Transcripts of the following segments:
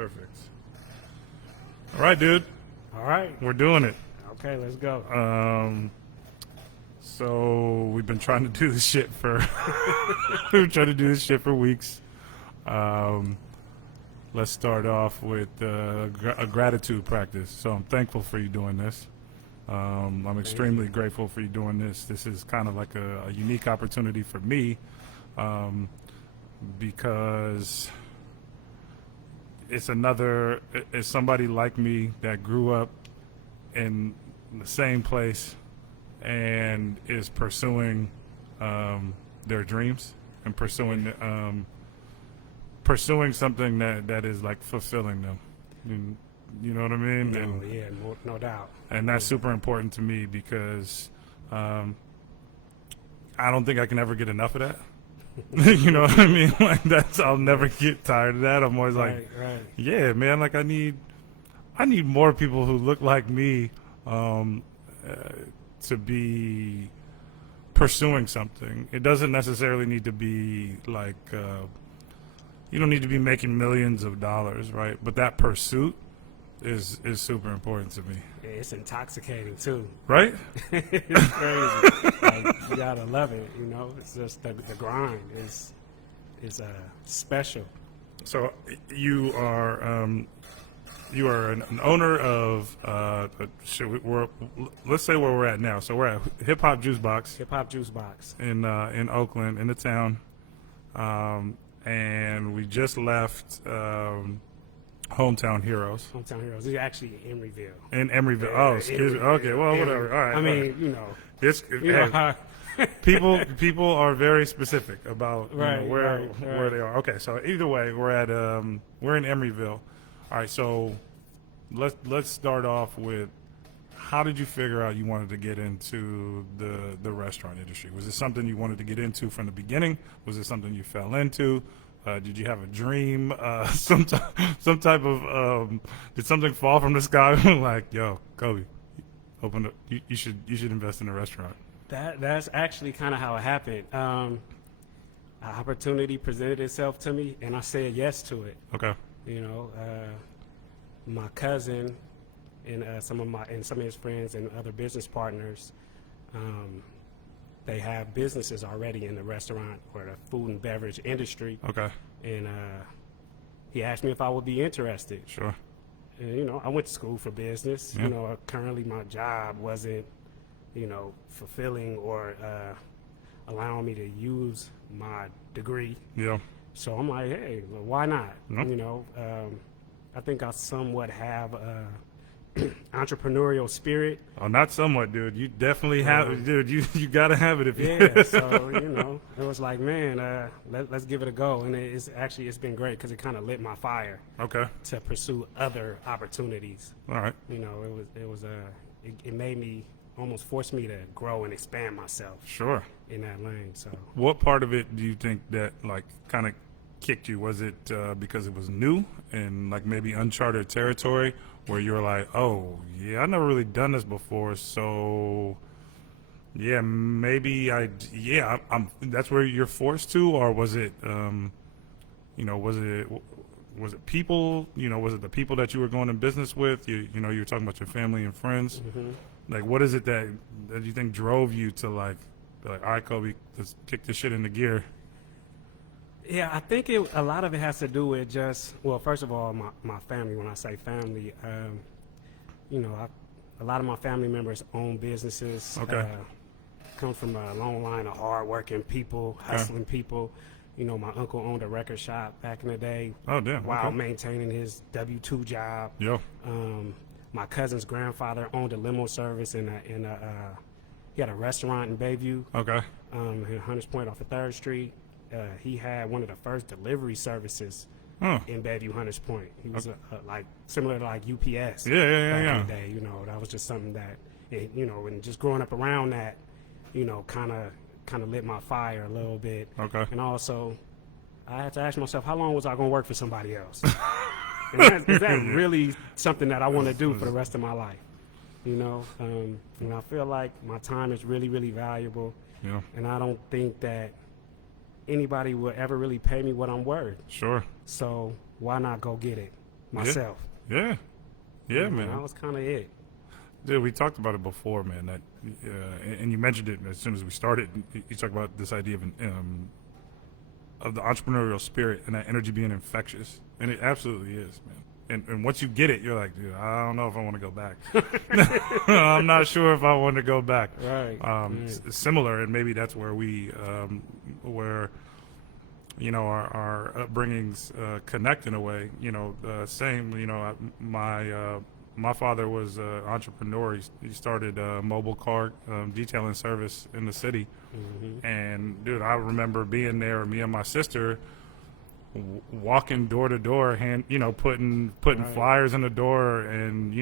Perfect. All right, dude. All right. We're doing it. Okay, let's go. So we've been trying to do this shit for weeks. Let's start off with a gratitude practice. So I'm thankful for you doing this. I'm extremely grateful for you doing this. This is kind of like a unique opportunity for me because it's somebody like me that grew up in the same place and is pursuing their dreams and pursuing something that is like fulfilling them. You know what I mean? No doubt. And that's super important to me because I don't think I can ever get enough of that. You know what I mean? Like I'll never get tired of that. I'm always Right. yeah, man. Like I need more people who look like me to be pursuing something. It doesn't necessarily need to be like you don't need to be making millions of dollars, right? But that pursuit is super important to me. Yeah, it's intoxicating too. Right? It's crazy. Like, you gotta love it. You know, it's just the grind is special. So you are an owner of let's say where we're at now. So we're at Hip Hop Juice Box. Hip Hop Juice Box in Oakland, in the town, and we just left Hometown Heroes. Hometown Heroes. It's actually Emeryville. In Emeryville. Oh, excuse me. Okay, well, whatever. All right. I mean, you know. People are very specific about where they are. Okay, so either way, we're in Emeryville. All right, so let's start off with how did you figure out you wanted to get into the restaurant industry? Was it something you wanted to get into from the beginning? Was it something you fell into? Did you have a dream? Some type of did something fall from the sky? Like, yo, Kobie, open up. You should invest in a restaurant. That's actually kind of how it happened. An opportunity presented itself to me, and I said yes to it. Okay. You know, my cousin and some of his friends and other business partners, they have businesses already in the restaurant or the food and beverage industry. Okay. And he asked me if I would be interested. Sure. And, you know, I went to school for business. Yeah. You know, currently my job wasn't, you know, fulfilling or allowing me to use my degree. Yeah. So I'm like, hey, well, why not? Yep. You know, I think I somewhat have entrepreneurial spirit. Oh, not somewhat, dude. You definitely have it, dude. You gotta have it if you. Yeah. So you know, it was like, man, let's give it a go, and it's been great because it kind of lit my fire. Okay. To pursue other opportunities. All right. You know, it made me almost forced me to grow and expand myself. Sure. In that lane. So. What part of it do you think that like kind of kicked you? Was it because it was new and like maybe uncharted territory where you were like, oh yeah, I've never really done this before, so yeah, maybe I'm that's where you're forced to? Or was it you know, was it people, you know, was it the people that you were going in business with? You know, you were talking about your family and friends. Mm-hmm. Like, what is it that you think drove you to like all right, Kobie, let's kick this shit into gear? Yeah, I think a lot of it has to do with just, well, first of all, my family. When I say family, you know, a lot of my family members own businesses. Okay. Come from a long line of hardworking people, hustling people. You know, my uncle owned a record shop back in the day. Oh, damn. While maintaining his W-2 job. Yeah. My cousin's grandfather owned a limo service and he had a restaurant in Bayview. Okay. In Hunters Point off of 3rd Street. He had one of the first delivery services in Bayview, Hunters Point. He was like similar to like UPS. Yeah. In the day, you know, that was just something that, you know, and just growing up around that, you know, kind of lit my fire a little bit. Okay. And also, I had to ask myself, how long was I going to work for somebody else? And is that really something that I want to do for the rest of my life? You know, and I feel like my time is really, really valuable. Yeah. And I don't think that anybody will ever really pay me what I'm worth. Sure. So why not go get it? myself. Yeah, man. That was kind of it. Dude, we talked about it before, man. That, and you mentioned it as soon as we started. You talked about this idea of the entrepreneurial spirit and that energy being infectious, and it absolutely is, man. And once you get it, you're like, dude, I don't know if I want to go back. I'm not sure if I want to go back. Right. Similar, and maybe that's where where our upbringings connect in a way. Same. My father was an entrepreneur. He started a mobile car detailing service in the city. Mm-hmm. And, dude, I remember being there, me and my sister, walking door to door, putting Right. flyers in the door and,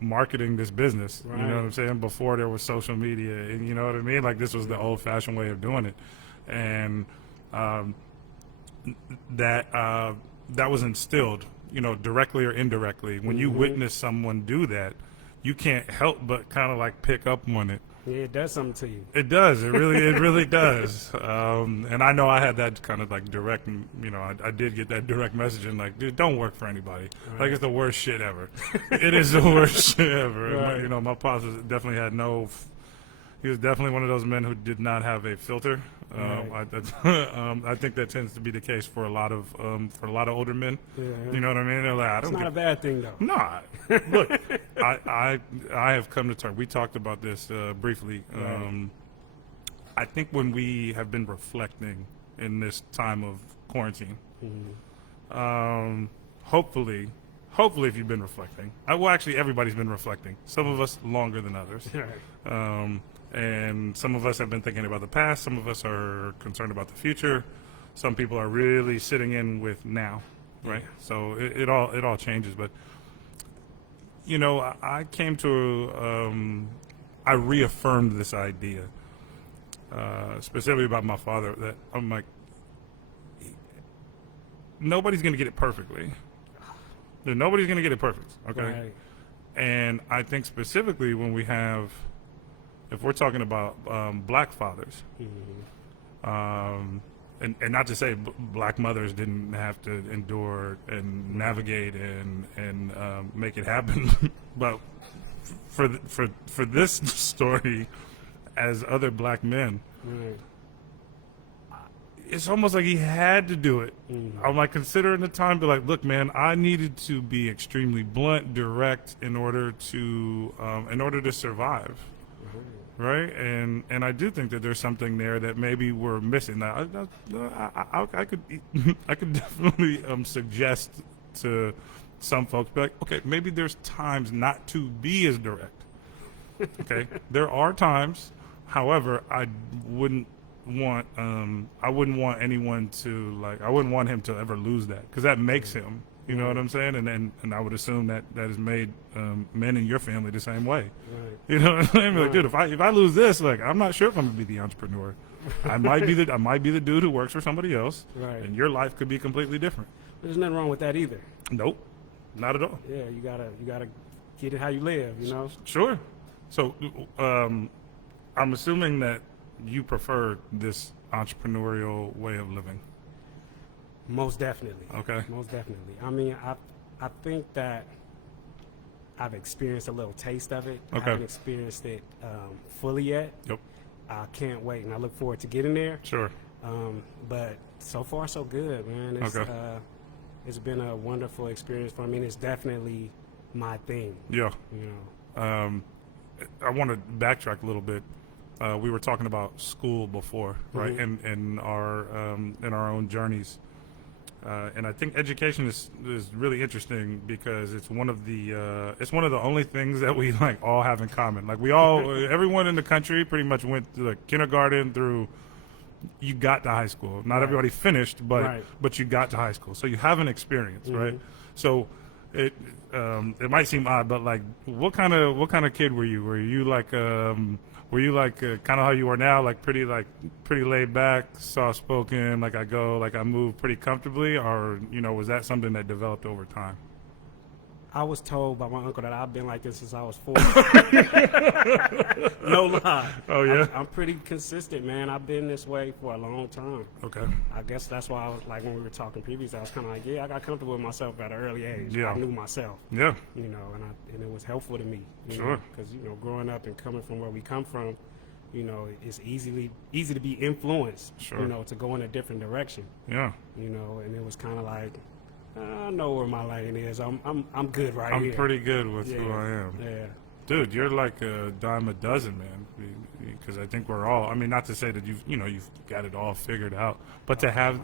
marketing this business. Right. You know what I'm saying? Before there was social media. And you know what I mean? Like, this was the old-fashioned way of doing it. And that was instilled, directly or indirectly. When you witness someone do that, you can't help but kind of like pick up on it. Yeah, it does something to you. It does. It really does. And I know I had that kind of like direct, I did get that direct messaging like, dude, don't work for anybody. Right. Like, it's the worst shit ever. It is the worst shit ever. Right. And my pops definitely had he was definitely one of those men who did not have a filter. Right. I think that tends to be the case for a lot of older men. Yeah. You know what I mean? They're like, It's not a bad thing, though. Nah. Look, I have come to terms. We talked about this briefly. Right. I think when we have been reflecting in this time of quarantine, hopefully, if you've been reflecting, actually everybody's been reflecting. Some of us longer than others. Right. And some of us have been thinking about the past. Some of us are concerned about the future. Some people are really sitting in with now, right? So it all changes. But I came to I reaffirmed this idea specifically about my father, that I'm like, nobody's going to get it perfectly. Nobody's going to get it perfect, okay? Right. And I think specifically when if we're talking about black fathers, and not to say black mothers didn't have to endure and navigate and make it happen, but for this story, as other black men, Right. it's almost like he had to do it. I'm like considering the time, but like, look, man, I needed to be extremely blunt, direct in order to survive. Right, and I do think that there's something there that maybe we're missing. I could definitely suggest to some folks, be like, okay, maybe there's times not to be as direct. Okay, there are times. However, I wouldn't want anyone to I wouldn't want him to ever lose that, because that makes him. You know what I'm saying? And I would assume that has made men in your family the same way. Right. You know what I'm saying? Like, Right. dude, if I lose this, like, I'm not sure if I'm gonna be the entrepreneur. I might be the dude who works for somebody else, Right. and your life could be completely different. There's nothing wrong with that either. Nope, not at all. Yeah, you gotta get it how you live. Sure. So, I'm assuming that you prefer this entrepreneurial way of living. Most definitely. Okay. Most definitely. I mean, I think that I've experienced a little taste of it. Okay. I haven't experienced it fully yet. Yep. I can't wait, and I look forward to getting there. Sure. But so far, so good, man. It's been a wonderful experience for me, and it's definitely my thing. Yeah. You know. I want to backtrack a little bit. We were talking about school before, right? Mm-hmm. And our own journeys. And I think education is really interesting because it's one of the only things that we like all have in common. Like everyone in the country pretty much went to kindergarten through. You got to high school. Not Right. everybody finished, but Right. but you got to high school, so you have an experience, right? So it might seem odd, but like, what kind of kid were you? Were you like kind of how you are now, like pretty laid back, soft spoken, like I move pretty comfortably, or was that something that developed over time? I was told by my uncle that I've been like this since I was 4. No lie. Oh, yeah? I'm pretty consistent, man. I've been this way for a long time. Okay. I guess that's why I was like, when we were talking previously, I was kind of like, yeah, I got comfortable with myself at an early age. Yeah. I knew myself. Yeah. You know, and it was helpful to me. Sure. Because, you know, growing up and coming from where we come from, you know, it's easy to be influenced, Sure. you know, to go in a different direction. Yeah. You know, and it was kind of like, I know where my lane is. I'm good right here. I'm pretty good with who I am. Yeah. Dude, you're like a dime a dozen, man. Because I think we're all. I mean, not to say that you've got it all figured out, but to have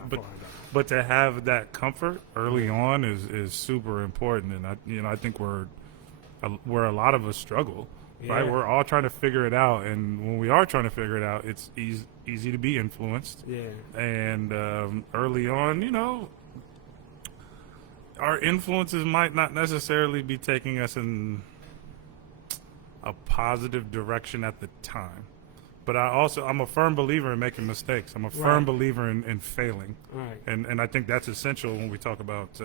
that comfort early on is super important. And I think where a lot of us struggle, right? We're all trying to figure it out, and when we are trying to figure it out, it's easy to be influenced. Yeah. And early on, you know, our influences might not necessarily be taking us in a positive direction at the time. But I'm a firm believer in making mistakes. I'm a firm believer in failing. Right. And I think that's essential when we talk about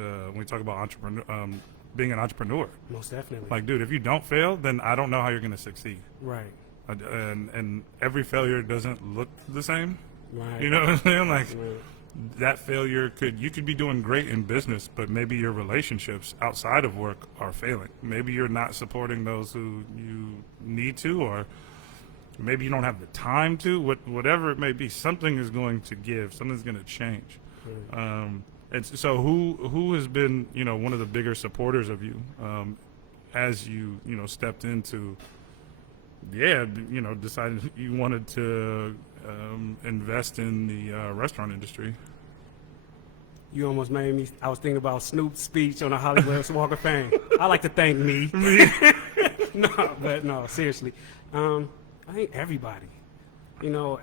being an entrepreneur. Most definitely. Like, dude, if you don't fail, then I don't know how you're going to succeed. Right. And every failure doesn't look the same. Right. You know what I'm saying? Like, Right. that failure you could be doing great in business, but maybe your relationships outside of work are failing. Maybe you're not supporting those who you need to, or maybe you don't have the time to. Whatever it may be, something is going to give. Something's going to change. And so, who has been, you know, one of the bigger supporters of you as you stepped into, decided you wanted to invest in the restaurant industry? You almost made me. I was thinking about Snoop's speech on the Hollywood Walk of Fame. I like to thank me. No, seriously. I think everybody. You know,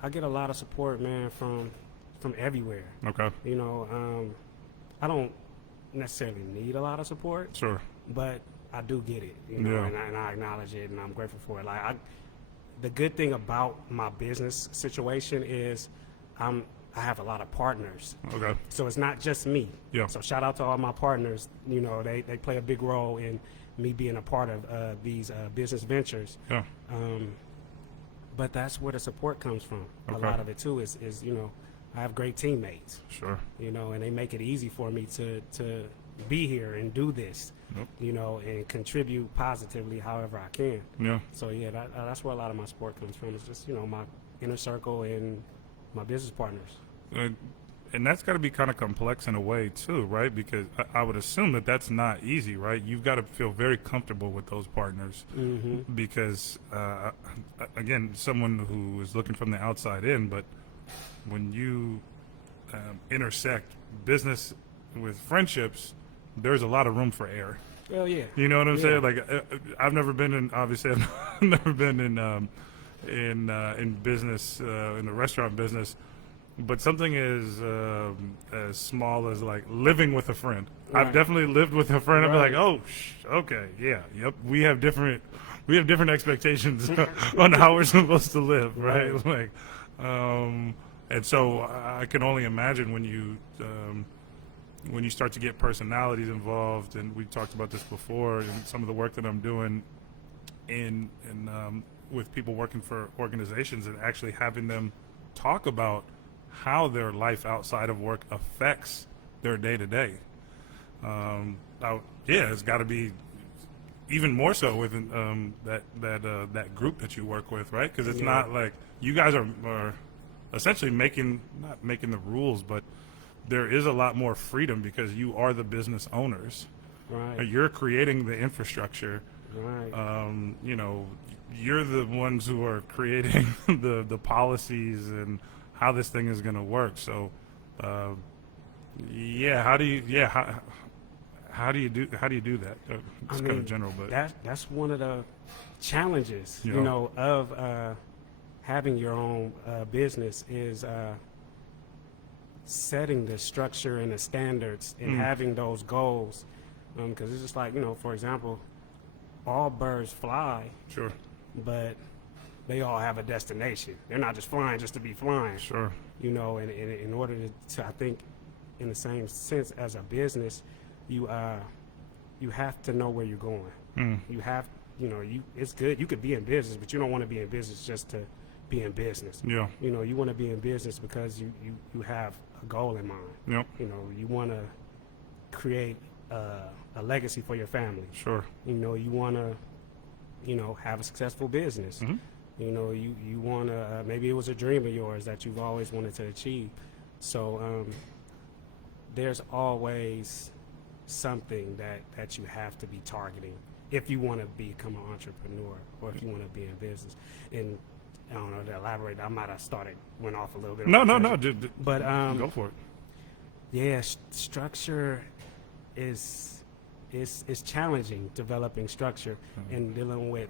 I get a lot of support, man, from everywhere. Okay. You know, I don't necessarily need a lot of support. Sure. But I do get it. You know, Yeah. and I acknowledge it, and I'm grateful for it. Like, the good thing about my business situation is I have a lot of partners. Okay. So it's not just me. Yeah. So shout out to all my partners. You know, they play a big role in me being a part of these business ventures. Yeah. But that's where the support comes from. Okay. A lot of it too is you know, I have great teammates. Sure. You know, and they make it easy for me to be here and do this. Yep. You know, and contribute positively however I can. Yeah. So yeah, that's where a lot of my support comes from. It's just, you know, my inner circle and my business partners. And that's got to be kind of complex in a way too, right? Because I would assume that that's not easy, right? You've got to feel very comfortable with those partners, because again, someone who is looking from the outside in, but when you intersect business with friendships, there's a lot of room for error. Well, yeah. You know what I'm saying? Like, I've never been in. Obviously, I've never been in business, in the restaurant business. But something as small as like living with a friend. Right. I've definitely lived with a friend. I'd be Right. like, oh, okay, yeah, yep. We have different expectations on how we're supposed to live, right? Like, and so I can only imagine when you start to get personalities involved, and we talked about this before, and some of the work that I'm doing in with people working for organizations, and actually having them talk about how their life outside of work affects their day-to-day. It's got to be even more so with that group that you work with, right? Because it's not like you guys are essentially not making the rules, but there is a lot more freedom because you are the business owners. Right. You're creating the infrastructure. Right. You know, you're the ones who are creating the policies and how this thing is going to work. So, how do you do that? It's kind of general, but that's one of the challenges, Yeah. you know, of having your own business is setting the structure and the standards and having those goals. Because it's just like, you know, for example, all birds fly, sure, but they all have a destination. They're not just flying just to be flying. sure, You know, and in order to I think, in the same sense as a business, you you have to know where you're going. Mm. You have, it's good. You could be in business, but you don't want to be in business just to be in business. Yeah. You want to be in business because you have a goal in mind. Yep. You want to create a legacy for your family. Sure. You want to, have a successful business. Mm-hmm. You want to, maybe it was a dream of yours that you've always wanted to achieve. So there's always something that you have to be targeting if you want to become an entrepreneur or if you want to be in business. And I don't know, to elaborate, I might have went off a little bit. No. But go for it. Yeah, structure is challenging, developing structure and dealing with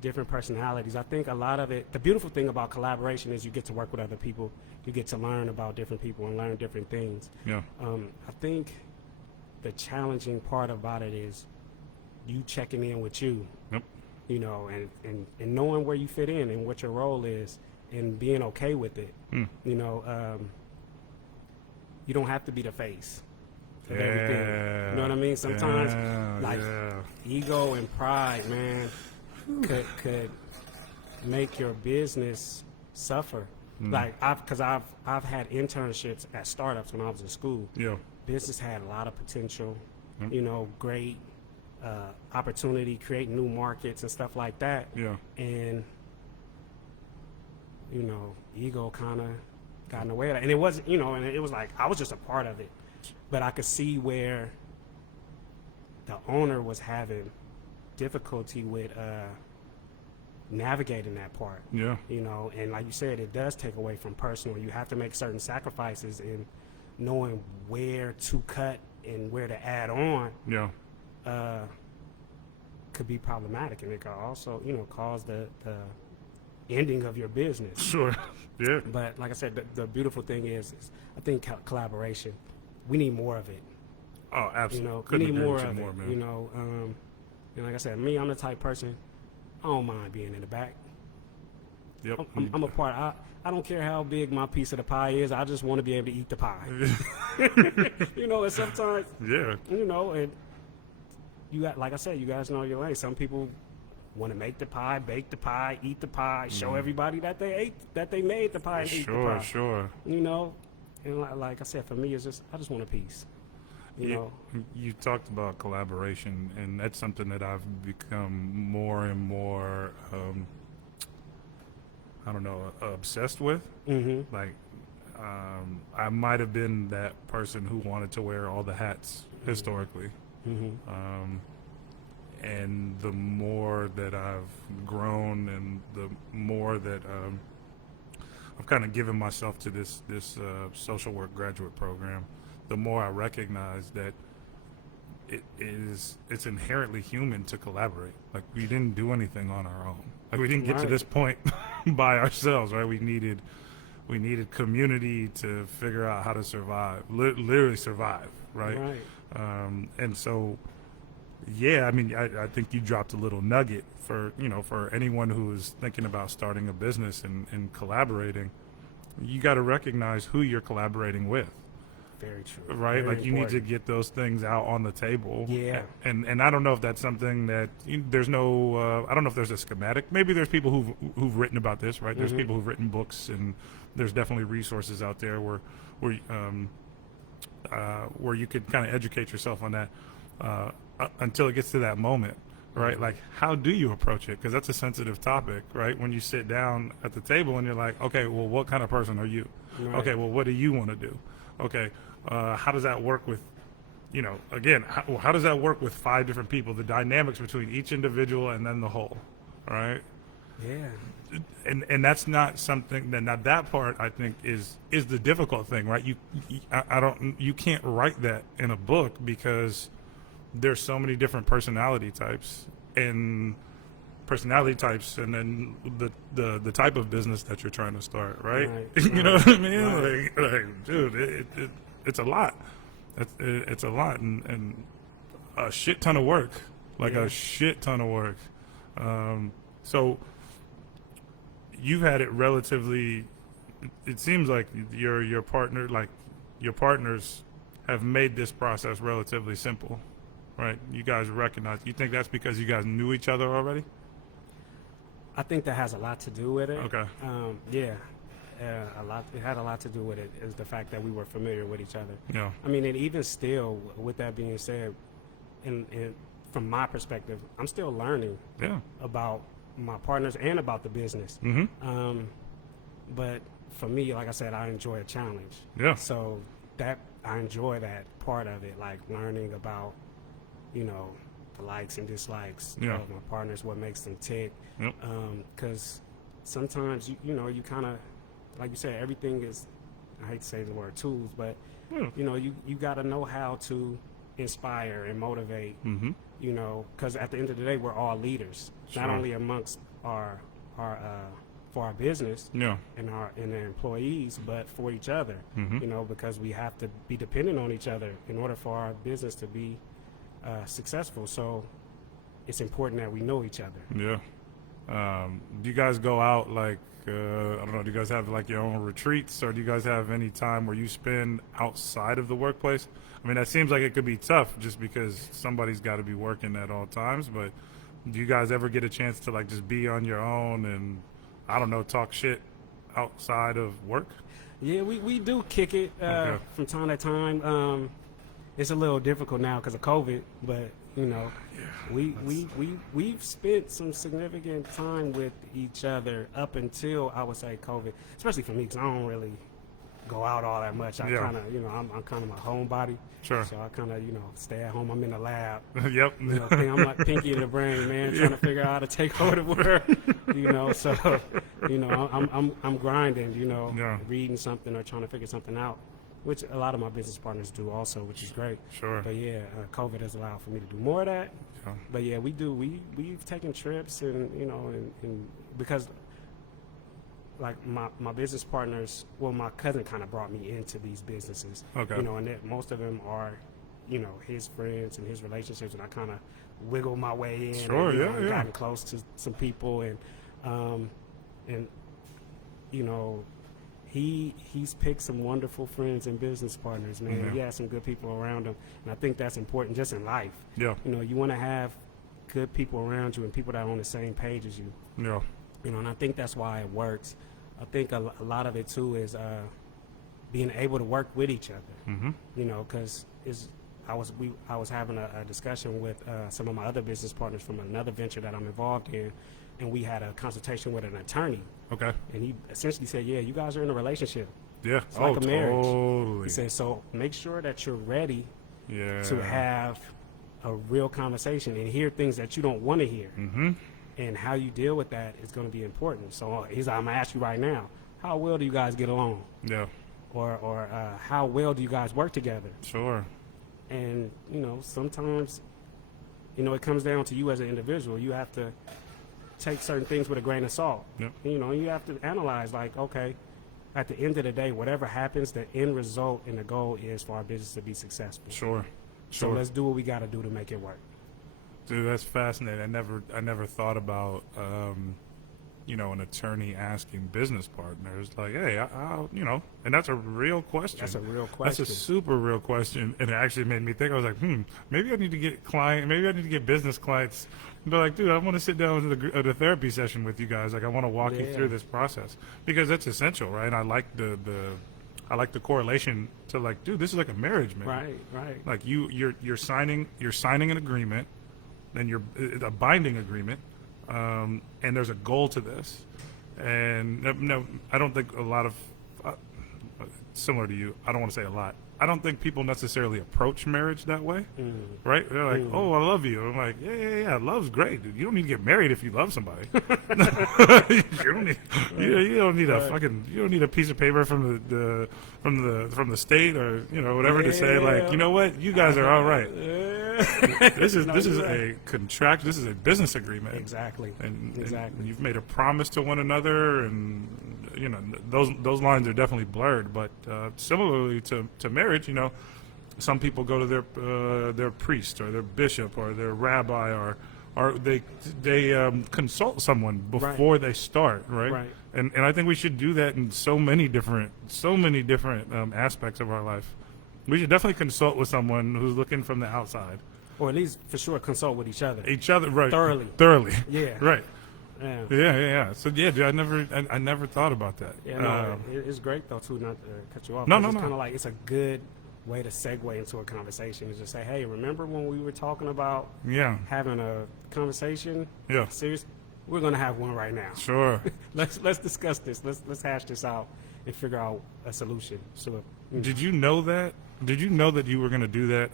different personalities. I think a lot of it, the beautiful thing about collaboration is you get to work with other people, you get to learn about different people and learn different things. Yeah. I think the challenging part about it is you checking in with you. Yep. And knowing where you fit in and what your role is and being okay with it. Mm. You don't have to be the face of Yeah. everything. You know what I mean? Sometimes Yeah. ego and pride, man, could make your business suffer. Mm. I've had internships at startups when I was in school. Yeah. Business had a lot of potential, Mm. great opportunity, create new markets and stuff like that. Yeah. And ego kind of got in the way of that. And it wasn't, and it was like I was just a part of it, but I could see where the owner was having difficulty with navigating that part. Yeah. And like you said, it does take away from personal. You have to make certain sacrifices in knowing where to cut and where to add on. Yeah. Could be problematic, and it could also, cause the ending of your business. Sure. Yeah. But like I said, the beautiful thing is I think collaboration. We need more of it. Oh, absolutely. We Couldn't need agree more with you of more, it. man. And like I said, me, I'm the type person. I don't mind being in the back. Yep. I'm a part. I don't care how big my piece of the pie is. I just want to be able to eat the pie. And sometimes, Yeah. and you got, like I said, you guys know your lane. Some people want to make the pie, bake the pie, eat the pie, show everybody that they made the pie and ate the pie. Sure. And like I said, for me, it's just I just want a piece. You talked about collaboration, and that's something that I've become more and more, obsessed with. Mm-hmm. Like, I might have been that person who wanted to wear all the hats historically. Mm-hmm. And the more that I've grown and the more that I've kind of given myself to this social work graduate program, the more I recognize that it's inherently human to collaborate. Like, we didn't do anything on our own. Like, we didn't get to this point by ourselves, right? We needed community to figure out how to survive, literally survive, right? And so, yeah, I mean, I think you dropped a little nugget for anyone who is thinking about starting a business and collaborating. You got to recognize who you're collaborating with. Very true. Right? Very like, you important. need to get those things out on the table. Yeah. And I don't know if that's something that there's no, I don't know if there's a schematic. Maybe there's people who've written about this, right? There's people who've written books, and there's definitely resources out there where you could kind of educate yourself on that until it gets to that moment, right? Like, how do you approach it? Because that's a sensitive topic, right? When you sit down at the table and you're like, okay, well, what kind of person are you? Right. Okay, well, what do you want to do? Okay, how does that work with, again, how does that work with 5 different people? The dynamics between each individual and then the whole, right? Yeah. And that's not something that part I think is the difficult thing, right? You can't write that in a book because there's so many different personality types and then the type of business that you're trying to start, right? You know what I mean? Right. Like, dude, it's a lot. It's a lot and a shit ton of work, a shit ton of work. So you've had it relatively. It seems like your partners have made this process relatively simple, right? You guys recognize. You think that's because you guys knew each other already? I think that has a lot to do with it. Okay. Yeah. A lot. It had a lot to do with it. Is the fact that we were familiar with each other. Yeah. I mean, and even still, with that being said, and from my perspective, I'm still learning. Yeah. About my partners and about the business. Mm-hmm. But for me, like I said, I enjoy a challenge. Yeah. So that I enjoy that part of it, like learning about, you know, the likes and dislikes of my partners, what makes them tick. Yep. Because sometimes you know, you kind of, like you said, everything is, I hate to say the word tools, but you know, you got to know how to inspire and motivate. Mm-hmm. You know, because at the end of the day, we're all leaders, not only amongst our for our business and the employees, but for each other. Mm-hmm. You know, because we have to be dependent on each other in order for our business to be successful. So it's important that we know each other. Yeah. Do you guys go out like I don't know? Do you guys have like your own retreats, or do you guys have any time where you spend outside of the workplace? I mean, that seems like it could be tough just because somebody's got to be working at all times. But do you guys ever get a chance to like just be on your own and I don't know, talk shit outside of work? Yeah, we do kick it from time to time. It's a little difficult now because of COVID, but you know, we've spent some significant time with each other up until I would say COVID, especially for me because I don't really go out all that much. I kind of, you know, I'm kind of a homebody. Sure. So I kind of, you know, stay at home. I'm in the lab. Yep. You know, I'm like Pinky in the brain, man, trying to figure out how to take over the world. You know, so you know, I'm grinding. You know, reading something or trying to figure something out, which a lot of my business partners do also, which is great. Sure. But yeah, COVID has allowed for me to do more of that. Yeah. But yeah, we do. We've taken trips, and you know, and because like my business partners, well, my cousin kind of brought me into these businesses. Okay. You know, and most of them are, you know, his friends and his relationships, and I kind of wiggled my way in. Sure. And, and gotten close to some people, and you know, he's picked some wonderful friends and business partners, man. Mm-hmm. He has some good people around him, and I think that's important just in life. Yeah. You know, you want to have good people around you and people that are on the same page as you. Yeah. You know, and I think that's why it works. I think a lot of it too is being able to work with each other. Mm-hmm. You know, because I was having a discussion with some of my other business partners from another venture that I'm involved in, and we had a consultation with an attorney. Okay. And he essentially said, "Yeah, you guys are in a relationship. Yeah. It's like a marriage." Totally. He said, "So make sure that you're ready to have a real conversation and hear things that you don't want to hear." Mm-hmm. And how you deal with that is going to be important. So he's like, I'm going to ask you right now, how well do you guys get along? Yeah. Or how well do you guys work together? Sure. And, you know, sometimes, you know, it comes down to you as an individual. You have to take certain things with a grain of salt. Yep. You know, you have to analyze, like, okay, at the end of the day, whatever happens, the end result and the goal is for our business to be successful. Sure. So let's do what we got to do to make it work. Dude, that's fascinating. I never thought about, you know, an attorney asking business partners like, "Hey, I'll, you know," and that's a real question. That's a real question. That's a super real question, and it actually made me think. I was like, maybe I need to get business clients. And be like, dude, I want to sit down with the therapy session with you guys. Like, I want to walk you through this process because that's essential, right? I like the correlation to like, dude, this is like a marriage, man. Right. Like you're signing an agreement. And a binding agreement, and there's a goal to this. And no, I don't think a lot of similar to you. I don't want to say a lot. I don't think people necessarily approach marriage that way, right? They're like, "Oh, I love you." I'm like, "Yeah, love's great. Dude. You don't need to get married if you love somebody. you don't need a piece of paper from the state or whatever to say like, you know what, you guys are all right. This is a contract. This is a business agreement. Exactly. And you've made a promise to one another, and those lines are definitely blurred. But similarly to marriage, some people go to their priest or their bishop or their rabbi or they consult someone before they start, right? And I think we should do that in so many different aspects of our life. We should definitely consult with someone who's looking from the outside. Or at least for sure consult with each other. Right? Thoroughly. Yeah. Yeah. Right. Yeah. Yeah. So yeah, dude, I never thought about that. Yeah, no, it's great though too. Not to cut you off. No, It's no, just no. kind of like it's a good way to segue into a conversation. Is just say, hey, remember when we were talking about Yeah. having a conversation? Yeah. Serious? We're gonna have one right now. Sure. Let's discuss this. Let's hash this out and figure out a solution. So, Did you know that? Did you know that you were going to do that,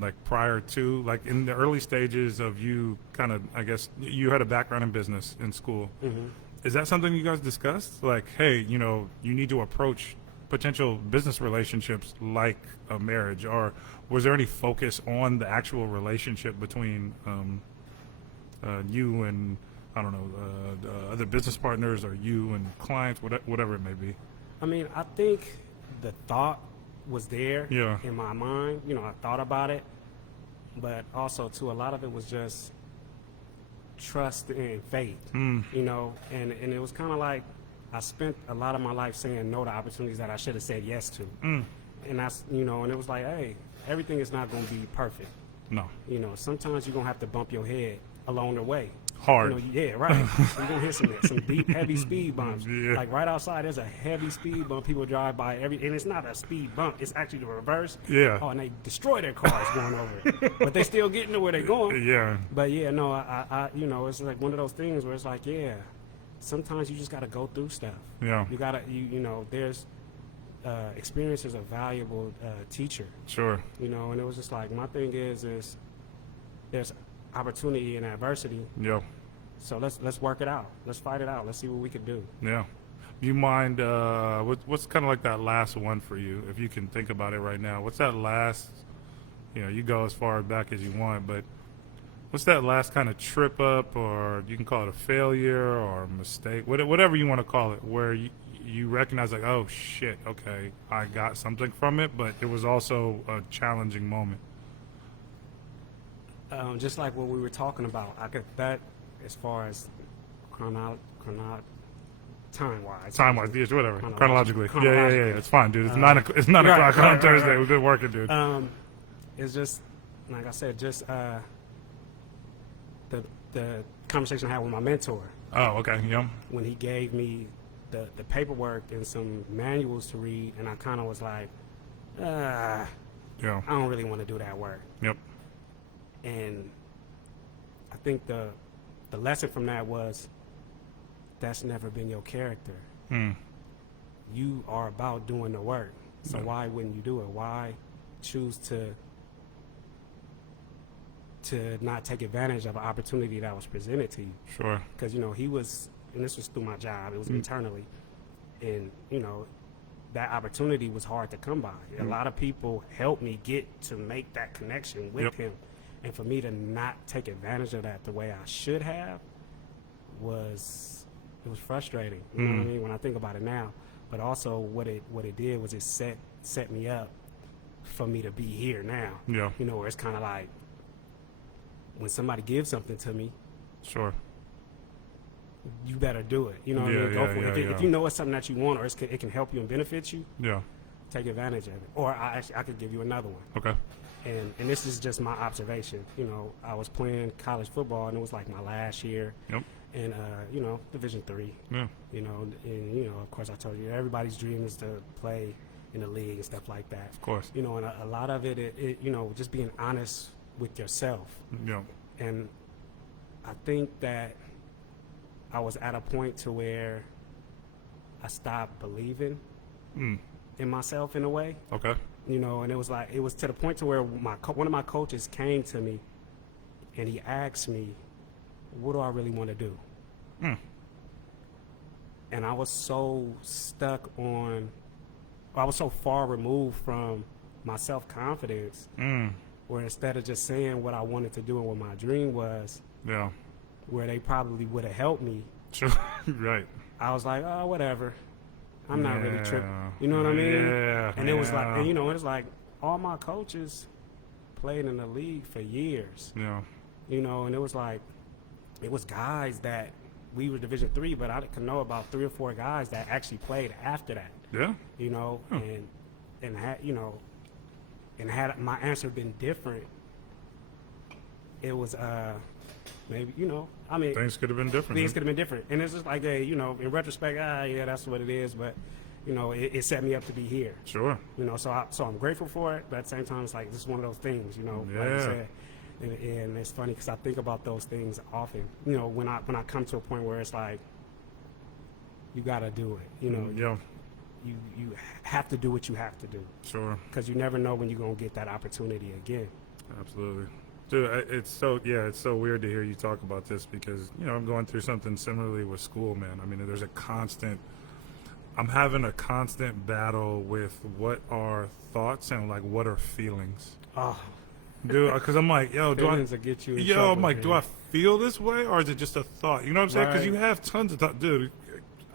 like prior to, like in the early stages of you kind of, I guess, you had a background in business in school. Mm-hmm. Is that something you guys discussed? Like, hey, you know, you need to approach potential business relationships like a marriage, or was there any focus on the actual relationship between you and, I don't know, other business partners, or you and clients, whatever it may be? I mean, I think the thought was there Yeah. in my mind. You know, I thought about it, but also too, a lot of it was just trust and faith. You know, and it was kind of like I spent a lot of my life saying no to opportunities that I should have said yes to, and that's, you know, and it was like, hey, everything is not going to be perfect. No. You know, sometimes you're going to have to bump your head along the way. Hard. You know, yeah, right. You're going to hit some deep, heavy speed bumps. Yeah. Like right outside, there's a heavy speed bump. People drive by and it's not a speed bump. It's actually the reverse. Yeah. Oh, and they destroy their cars going over it. But they still getting to where they're going. Yeah. But yeah, no, I you know, it's like one of those things where it's like, yeah, sometimes you just got to go through stuff. Yeah. You got to, you know, there's experience is a valuable teacher. Sure. You know, and it was just like, my thing is there's opportunity in adversity. Yeah. So let's work it out. Let's fight it out. Let's see what we can do. Yeah. Do you mind, what's kind of like that last one for you, if you can think about it right now? What's that last, you know, you go as far back as you want, but what's that last kind of trip up, or you can call it a failure or a mistake, whatever you want to call it, where you recognize like, oh shit, okay, I got something from it, but it was also a challenging moment? Just like what we were talking about, I could bet as far as time-wise. Yes, whatever. Chronologically. Yeah. It's fine, dude. It's 9 o'clock on Thursday. We've been working, dude. It's just, like I said, just the conversation I had with my mentor. Oh, okay. Yeah. When he gave me the paperwork and some manuals to read, and I kind of was like, Yeah. I don't really want to do that work. Yep. And I think the lesson from that was, that's never been your character. You are about doing the work. So why wouldn't you do it? Why choose to not take advantage of an opportunity that was presented to you? Sure. Because, you know, he was, and this was through my job, it was internally, and, you know, that opportunity was hard to come by. A lot of people helped me get to make that connection with him. And for me to not take advantage of that the way I should have was frustrating. You know what I mean? When I think about it now. But also what it did was it set me up for me to be here now. Yeah. You know, where it's kind of like when somebody gives something to me, Sure. you better do it. You know what I mean? Go for it. If you know it's something that you want, or it can help you and benefit you, Yeah. take advantage of it. Or I could give you another one. Okay. And this is just my observation. You know, I was playing college football, and it was like my last year. Yep. And you know, Division III. Yeah. You know, and you know, of course, I told you everybody's dream is to play in the league and stuff like that. Of course. You know, and a lot of it, you know, just being honest with yourself. Yeah. And I think that I was at a point to where I stopped believing in myself in a way. Okay. You know, and it was to the point to where one of my coaches came to me and he asked me, what do I really want to do? And I was so I was so far removed from my self-confidence where instead of just saying what I wanted to do and what my dream was, Yeah. where they probably would have helped me, Sure. Right. I was like, oh, whatever. I'm not really tripping. You know what I mean? Yeah. And it was like, and you know, it was like all my coaches played in the league for years. Yeah. You know, and it was like, it was guys that we were Division III, but I could know about 3 or 4 guys that actually played after that. Yeah. You know, and had, you know, and had my answer been different, it was maybe, you know, I mean, Things could have been different. things could have been different. And it's just like, you know, in retrospect, yeah, that's what it is. But, you know, it set me up to be here. Sure. You know, so I'm grateful for it. But at the same time, it's like, this is one of those things, you know, like you Yeah. said. And it's funny because I think about those things often. You know, when I come to a point where it's like, you got to do it. You know, Yeah. you have to do what you have to do. Sure. Because you never know when you're going to get that opportunity again. Absolutely. Dude, it's so weird to hear you talk about this because, you know, I'm going through something similarly with school, man. I mean, I'm having a constant battle with what are thoughts and, like, what are feelings. Oh, Dude, because I'm like, yo, feelings will get you in I'm trouble, like, man. do I feel this way or is it just a thought? You know what I'm saying? Because Right. you have tons of thoughts. Dude,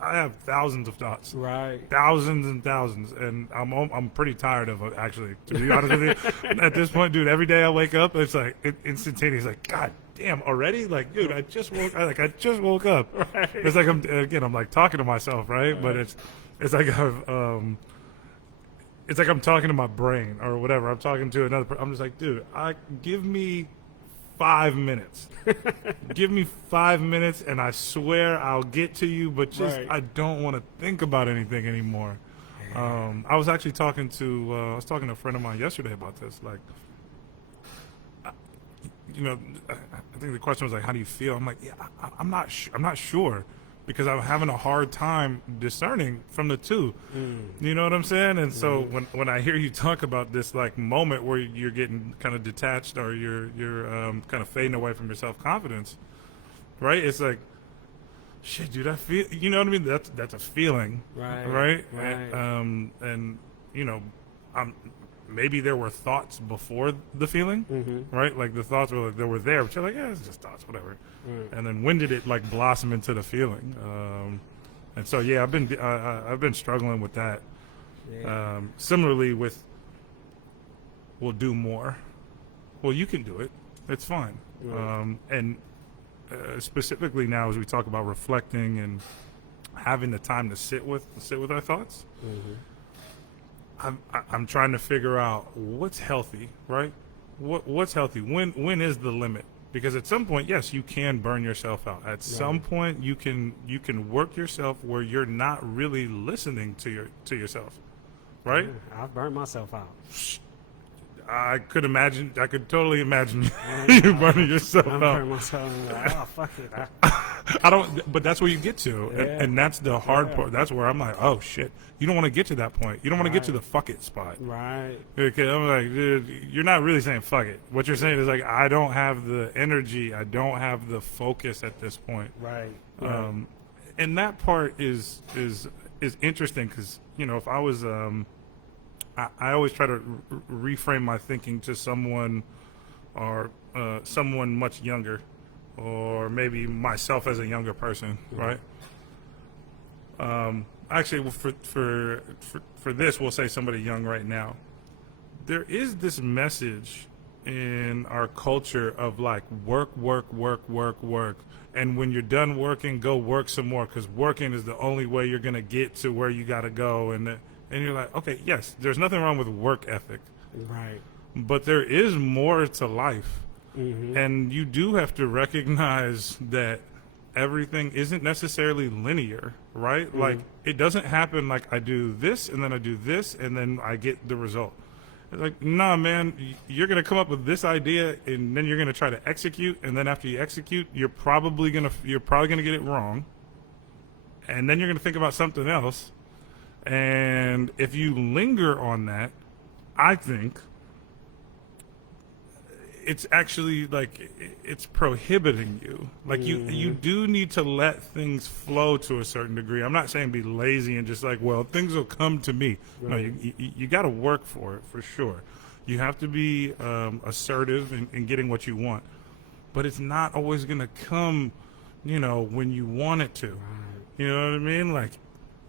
I have thousands of thoughts. Right. Thousands and thousands, and I'm pretty tired of it, actually, to be honest with you. At this point, dude, every day I wake up, it's like instantaneous. Like, God damn, already? Like, dude, I just woke up. Right. It's like I'm like talking to myself, right? But it's like it's like I'm talking to my brain or whatever. I'm talking to another. I'm just like, dude, give me 5 minutes. Give me 5 minutes, and I swear I'll get to you. But just Right. I don't want to think about anything anymore. I was actually talking to a friend of mine yesterday about this. Like, you know, I think the question was like, how do you feel? I'm like, yeah, I'm not sure. Because I'm having a hard time discerning from the two. You know what I'm saying? And so when I hear you talk about this like moment where you're getting kind of detached or you're kind of fading away from your self-confidence, right? It's like, shit, dude, I feel, you know what I mean? That's a feeling, right? And you know, maybe there were thoughts before the feeling, right? Like the thoughts were like, they were there, but you're like, yeah, it's just thoughts, whatever. And then when did it like blossom into the feeling? And so yeah, I've been struggling with that. Yeah. Similarly with, we'll do more. Well, you can do it. It's fine. And specifically now, as we talk about reflecting and having the time to sit with our thoughts. I'm trying to figure out what's healthy, right? What's healthy? When is the limit? Because at some point, yes, you can burn yourself out. At some point, you can work yourself where you're not really listening to yourself, right? I've burnt myself out. I could totally imagine you burning yourself I'm out. burning myself out. Like, oh, fuck it. I don't, but that's where you get to, Yeah. and that's the hard part. That's where I'm like, oh shit, you don't want to get to that point. You don't want to get to the fuck it spot. Right. Okay, I'm like, dude, you're not really saying fuck it. What you're saying is like, I don't have the energy, I don't have the focus at this point. Right. And that part is interesting because, you know, if I was, I always try to reframe my thinking to someone or someone much younger, or maybe myself as a younger person, right? Actually, well, for this, we'll say somebody young right now. There is this message in our culture of like work, and when you're done working, go work some more because working is the only way you're gonna get to where you gotta go. And you're like, okay, yes, there's nothing wrong with work ethic, Right. but there is more to life. And you do have to recognize that everything isn't necessarily linear, right? Like, it doesn't happen like I do this, and then I do this, and then I get the result. It's like, nah, man, you're going to come up with this idea, and then you're going to try to execute, and then after you execute, you're probably going to get it wrong, and then you're going to think about something else. And if you linger on that, I think it's actually like it's prohibiting you. Like you do need to let things flow to a certain degree. I'm not saying be lazy and just like, well, things will come to me. No, you got to work for it for sure. You have to be assertive in getting what you want, but it's not always going to come, you know, when you want it to. You know what I mean? Like,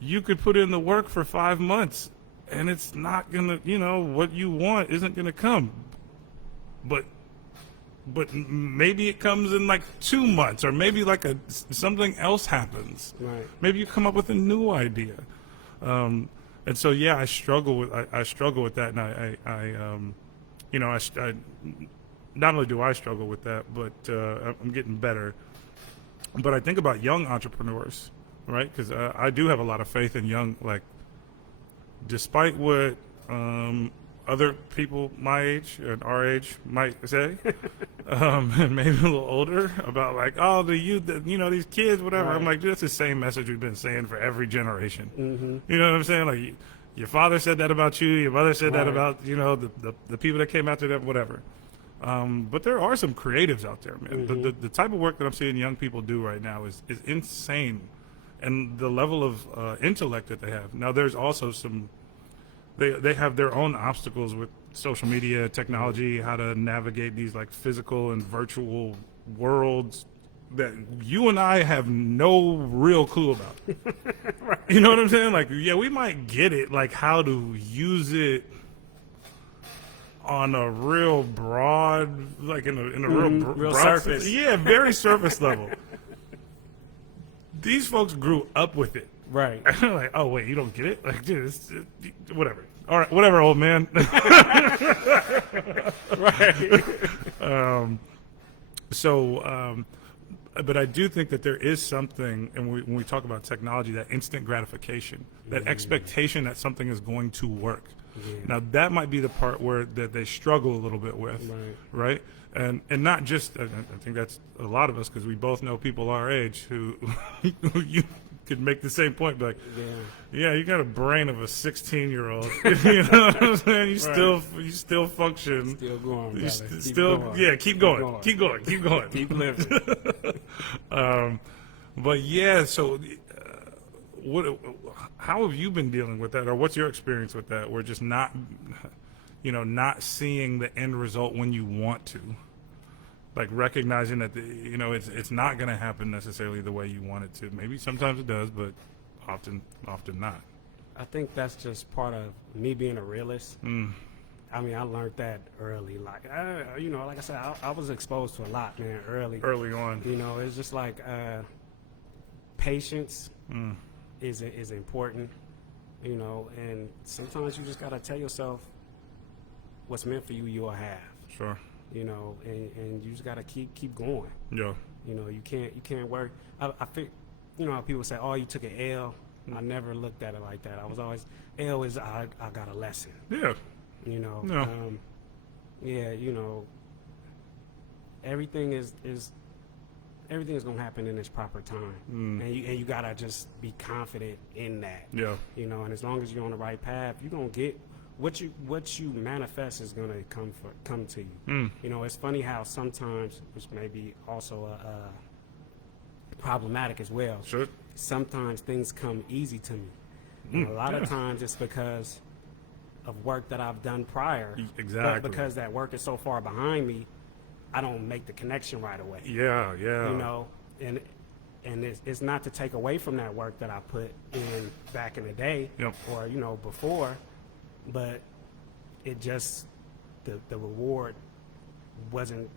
you could put in the work for 5 months, and it's not gonna, you know, what you want isn't gonna come. But maybe it comes in like 2 months, or maybe like something else happens. Right. Maybe you come up with a new idea. And so yeah, I struggle with that, and I not only do I struggle with that, but I'm getting better. But I think about young entrepreneurs, right? Because I do have a lot of faith in young, like, despite what other people my age and our age might say, and maybe a little older, about like, oh, the youth, these kids, whatever. Right. I'm like, dude, that's the same message we've been saying for every generation. Mm-hmm. You know what I'm saying? Like, your father said that about you, your mother said that Right. about, the people that came after them, whatever. But there are some creatives out there, man. Mm-hmm. The type of work that I'm seeing young people do right now is insane. And the level of intellect that they have. Now, there's also some, they have their own obstacles with social media, technology, how to navigate these like physical and virtual worlds that you and I have no real clue about. Right. You know what I'm saying? Like, yeah, we might get it, like how to use it on a real broad, like in a real broad surface. Yeah, very surface level. These folks grew up with it. Right. Like, oh wait, you don't get it? Like, dude, whatever. All right, whatever, old man. Right. But I do think that there is something, and when we talk about technology, that instant gratification, that expectation that something is going to work. Yeah. Now, that might be the part where that they struggle a little bit with, right? And not just, I think that's a lot of us, because we both know people our age who you could make the same point, like, yeah, you got a brain of a 16-year-old. You know what I'm saying? You still function. Still going, brother. Keep going. Keep living. But yeah, so how have you been dealing with that, or what's your experience with that? We're just not not seeing the end result when you want to, like recognizing that it's not going to happen necessarily the way you want it to. Maybe sometimes it does, but often not. I think that's just part of me being a realist. I mean, I learned that early. Like, like I said, I was exposed to a lot, man, early on. It's just like patience is important, and sometimes you just got to tell yourself what's meant for you, you'll have. Sure. And you just got to keep going. Yeah. You can't work. I think, how people say, oh, you took an L. I never looked at it like that. I was always, L is I got a lesson. Yeah. No. Everything is everything is gonna happen in its proper time, and you gotta just be confident in that. Yeah. And as long as you're on the right path, you're gonna get what you manifest is gonna come to you. It's funny how sometimes, which may be also problematic as well. Sure. Sometimes things come easy to me. A lot of times it's because of work that I've done prior. Exactly. But because that work is so far behind me, I don't make the connection right away. Yeah. And it's not to take away from that work that I put in back in the day, or before, but it just the reward wasn't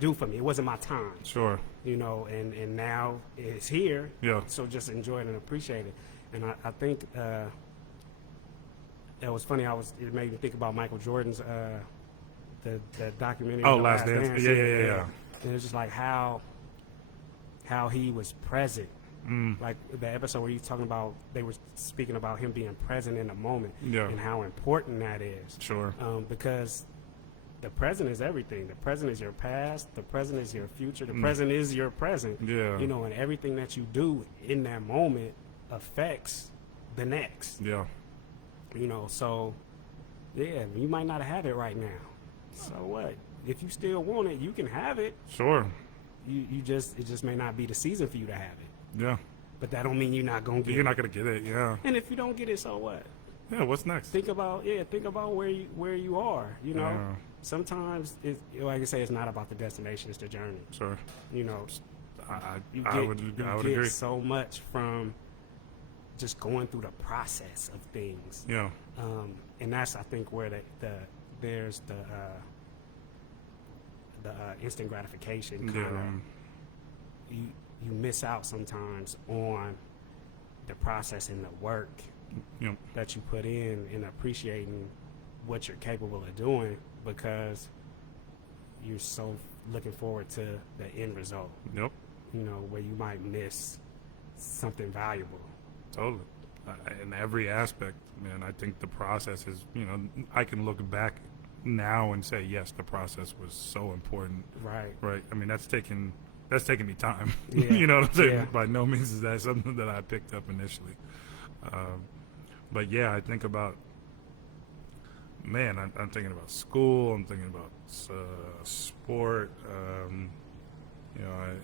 due for me. It wasn't my time. Sure. And now it's here. Yeah. So just enjoy it and appreciate it. And I think it was funny. It made me think about Michael Jordan's the documentary. Oh, Last Dance. Yeah. And it's just like how he was present. Like the episode where they were speaking about him being present in the moment, and how important that is. Sure. Because the present is everything. The present is your past. The present is your future. The present is your present. Yeah. And everything that you do in that moment affects the next. Yeah. So yeah, you might not have it right now. So what? If you still want it, you can have it. Sure. It just may not be the season for you to have it. Yeah. But that don't mean you're not gonna get it. You're not gonna get it. Yeah. And if you don't get it, so what? Yeah. What's next? Think about where you are. Yeah. Sometimes like I say, it's not about the destination; it's the journey. Sure. I would agree. So much from just going through the process of things. Yeah. And that's, I think, where there's the instant gratification kind of. You miss out sometimes on the process and the work that you put in appreciating what you're capable of doing, because you're so looking forward to the end result. Yep. You know, where you might miss something valuable. Totally. In every aspect, man, I think the process is, you know, I can look back now and say, yes, the process was so important. Right. Right. I mean, that's taken me time. Yeah. You know what I'm saying? Yeah. By no means is that something that I picked up initially. But yeah, I think about, man, I'm thinking about school. I'm thinking about sport. You know,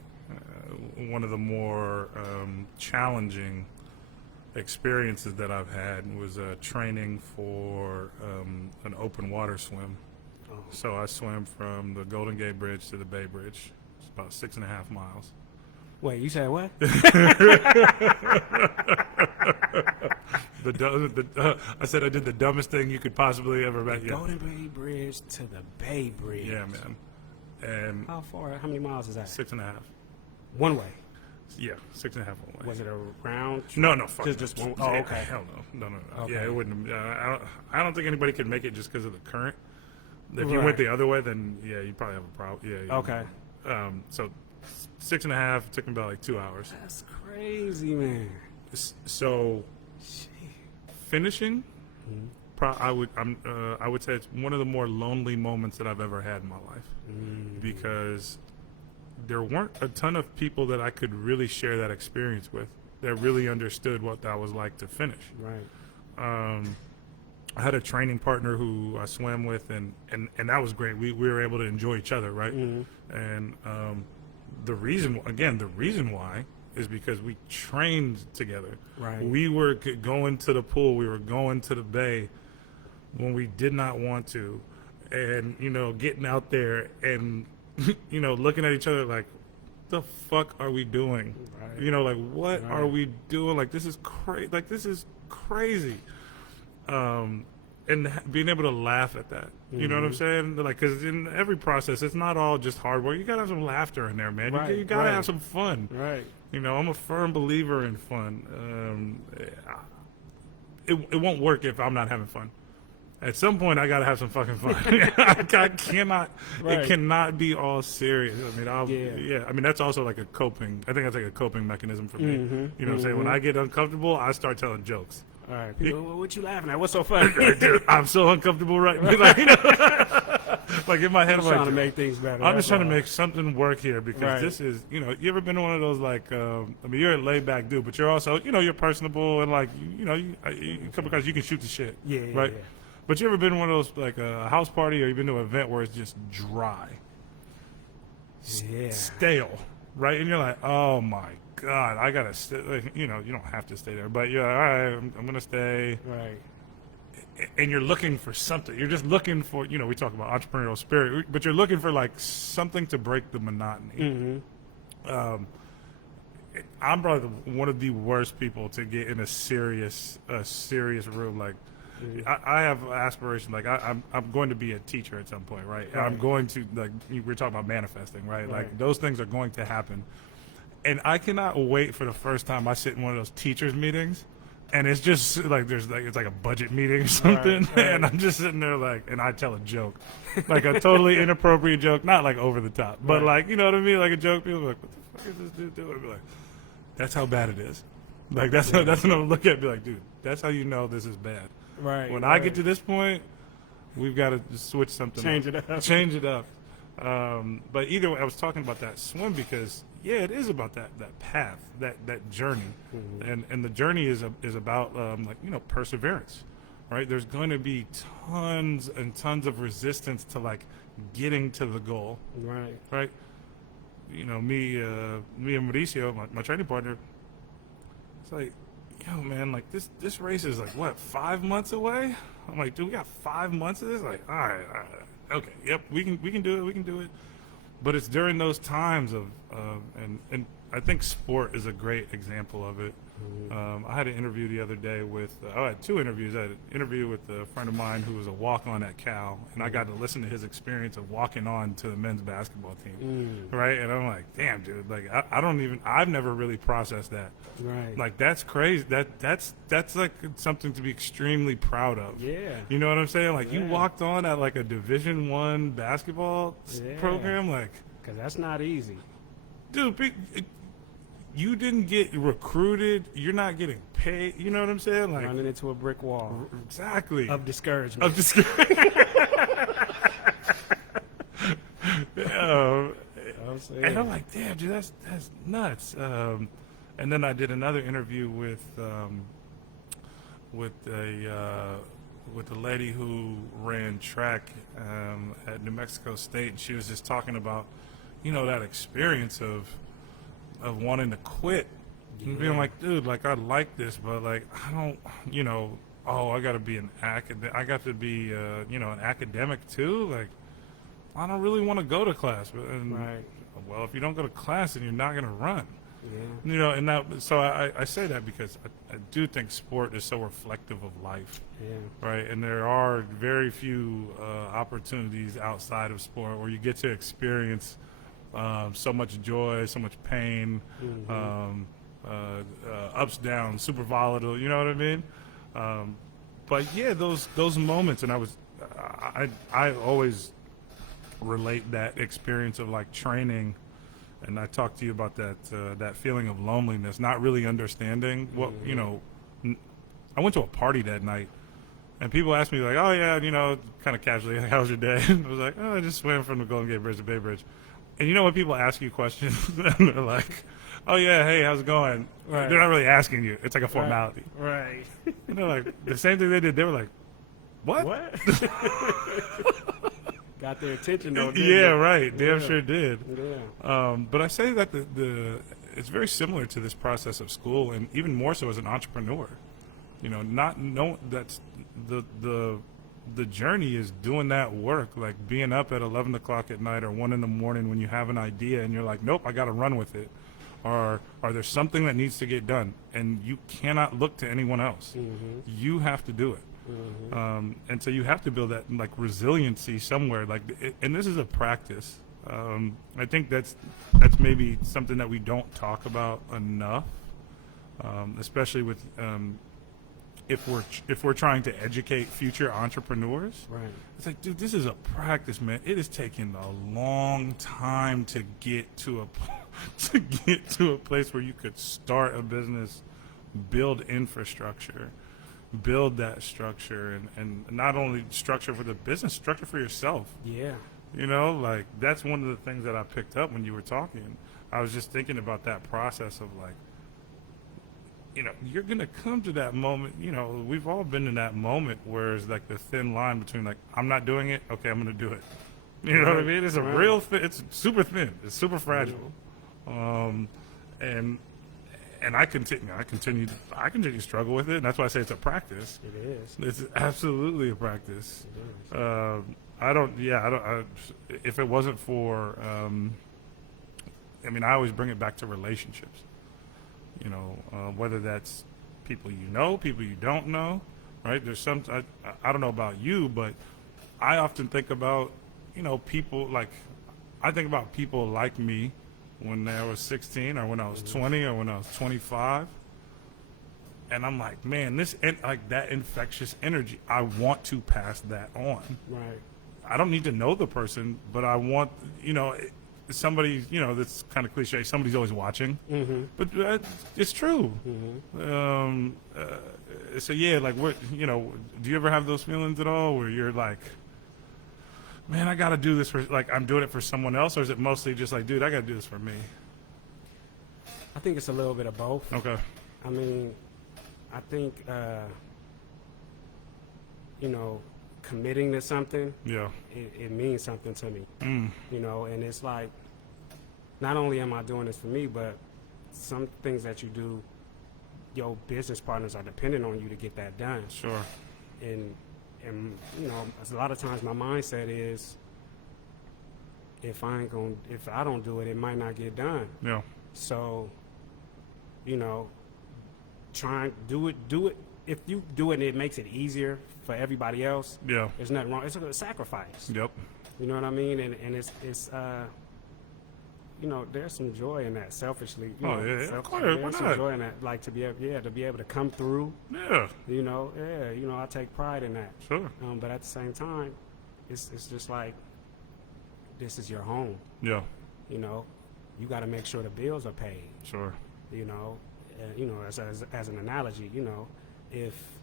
one of the more challenging experiences that I've had was training for an open water swim. Oh. So I swam from the Golden Gate Bridge to the Bay Bridge. It's about 6.5 miles. Wait, you said what? I said I did the dumbest thing you could possibly ever The imagine. Golden Bay Bridge to the Bay Bridge. Yeah, man. And How far? How many miles is that? 6.5. One way. Yeah, 6.5 one way. Was it a round? No, fuck Just no. one. Oh, okay. Hell no. No. Okay. Yeah, it wouldn't. I don't think anybody could make it just because of the current. If you Right. went the other way, then yeah, you probably have a problem. Yeah. Okay. So 6.5 took me about like 2 hours. That's crazy, man. So Shit. finishing, Mm-hmm. I would say it's one of the more lonely moments that I've ever had in my life, because there weren't a ton of people that I could really share that experience with that really understood what that was like to finish. Right. I had a training partner who I swam with, and that was great. We were able to enjoy each other, right? Mm-hmm. And the reason why is because we trained together. Right. We were going to the pool. We were going to the bay when we did not want to, and you know, getting out there and you know, looking at each other like, the fuck are we doing? Right. You know, like, what Right. are we doing? Like, this is crazy. And being able to laugh at that, you know what I'm saying? Like, because in every process, it's not all just hard work. You gotta have some laughter in there, man. Right, You gotta right. have some fun. Right. You know, I'm a firm believer in fun. It won't work if I'm not having fun. At some point, I gotta have some fucking fun. I cannot. Right. It cannot be all serious. I mean, Yeah. I mean, that's also like a coping. I think that's like a coping mechanism for me. Mm-hmm. You know what I'm saying? When I get uncomfortable, I start telling jokes. All right. People, what you laughing at? What's so funny? Dude, I'm so uncomfortable right now. Like, you know, like in my head, I'm I'm trying like, to make things better. I'm that's just trying to all. make something work here because Right. this is, you know, you ever been to one of those like, I mean, you're a laid back dude, but you're also, you know, you're personable and like, you know, you come across, you can shoot the shit. Yeah. Right. Yeah. But you ever been to one of those like a house party or you been to an event where it's just dry, Yeah. stale, right? And you're like, oh my God, I gotta stay. Like, you know, you don't have to stay there, but you're like, all right, I'm gonna stay. Right. And you're looking for something. You're just looking for, you know, we talk about entrepreneurial spirit, but you're looking for like something to break the monotony. Mm-hmm. I'm probably one of the worst people to get in a serious room. Like, I have aspirations. Like, I'm going to be a teacher at some point, right? Right. I'm going to, like, we're talking about manifesting, right? Like, Right. those things are going to happen. And I cannot wait for the first time I sit in one of those teachers meetings. And it's just like it's like a budget meeting or something, right. and I'm just sitting there like, and I tell a joke, like a totally inappropriate joke, not like over the top, but Right. like, you know what I mean, like a joke. People are like, what the fuck is this dude doing? I'd be like, that's how bad it is. Like that's what I'm look at, and be like, dude, that's how you know this is bad. Right. When right. I get to this point, we've got to switch something. Change up. it up. Change it up. But either way, I was talking about that swim because it is about that path, that journey, and the journey is about like, you know, perseverance, right? There's going to be tons and tons of resistance to like getting to the goal, Right. right? You know, me and Mauricio, my training partner, it's like, yo, man, like this race is like what, 5 months away? I'm like, dude, we got 5 months of this. Like, all right, okay, yep, we can do it. But it's during those times of and I think sport is a great example of it. I had an interview the other day with, I had two interviews. I had an interview with a friend of mine who was a walk-on at Cal, and I got to listen to his experience of walking on to the men's basketball team, right? And I'm like, damn, dude, like I've never really processed that. Right. Like, that's crazy. That's like something to be extremely proud of. Yeah. You know what I'm saying? Like, you Yeah. walked on at like a Division I basketball program, like. Because that's not easy. Dude, you didn't get recruited. You're not getting paid. You know what I'm saying? Like, Running into a brick wall. exactly. Of discouragement. Of discouragement. And I'm like, damn, dude, that's nuts. And then I did another interview with a lady who ran track at New Mexico State, and she was just talking about, that experience of wanting to quit and being like, dude, like, I like this, but like, I don't, I got to be I got to be, an academic too. Like, I don't really want to go to class. Right. Well, if you don't go to class, then you're not going to run. Yeah. And so I say that because I do think sport is so reflective of life. Yeah. Right. And there are very few opportunities outside of sport where you get to experience so much joy, so much pain, ups, downs, super volatile. You know what I mean? But yeah, those moments, and I always relate that experience of like training, and I talked to you about that feeling of loneliness, not really understanding what I went to a party that night, and people asked me like, oh yeah, kind of casually, like, how was your day? I was like, oh, I just swam from the Golden Gate Bridge to Bay Bridge. And when people ask you questions, and they're like, oh yeah, hey, how's it going? Right. They're not really asking you. It's like a formality. Right. And they're like, the same thing they did. They were like, what? Got their attention though. Yeah, right. Damn sure did. Yeah. But I say that it's very similar to this process of school, and even more so as an entrepreneur. That's the journey is doing that work, like being up at 11 o'clock at night or 1 in the morning when you have an idea and you're like, nope, I got to run with it. Or there's something that needs to get done, and you cannot look to anyone else. You have to do it. And so you have to build that like resiliency somewhere, and this is a practice. I think that's maybe something that we don't talk about enough, especially with if we're trying to educate future entrepreneurs. Right. It's like, dude, this is a practice, man. It is taking a long time to get to a place where you could start a business, build infrastructure, build that structure, and not only structure for the business, structure for yourself. Yeah. Like, that's one of the things that I picked up when you were talking. I was just thinking about that process of like, you're going to come to that moment. We've all been in that moment where it's like the thin line between like, I'm not doing it. Okay, I'm going to do it. You know what I mean? It's a real thin, it's super thin. It's super fragile. And I continue to struggle with it. And that's why I say it's a practice. It is. It's absolutely a practice. It is. If it wasn't for, I always bring it back to relationships. Whether that's people people you don't know, right? There's I don't know about you, but I often think about, people like, I think about people like me when I was 16 or when I was 20 or when I was 25. And I'm like, man, that infectious energy, I want to pass that on. Right. I don't need to know the person, but I want, somebody, that's kind of cliche. Somebody's always watching, but it's true. So yeah, like, what, do you ever have those feelings at all where you're like, man, I got to do this for, like, I'm doing it for someone else, or is it mostly just like, dude, I got to do this for me? I think it's a little bit of both. Okay. I think, committing to something, Yeah. it means something to me. Mm. And it's like, not only am I doing this for me, but some things that you do, your business partners are dependent on you to get that done. Sure. And a lot of times my mindset is, if I don't do it, it might not get done. Yeah. So, you know, try and do it. If you do it and it makes it easier for everybody else, Yeah. there's nothing wrong. It's a sacrifice. Yep. You know what I mean? And it's you know, there's some joy in that. Selfishly, you know, Of course. Why there's some not? joy in that. Like to be able to come through. Yeah. You know, I take pride in that. Sure. But at the same time, it's just like this is your home. Yeah. You know, you got to make sure the bills are paid. Sure. You know, as an analogy, you know, if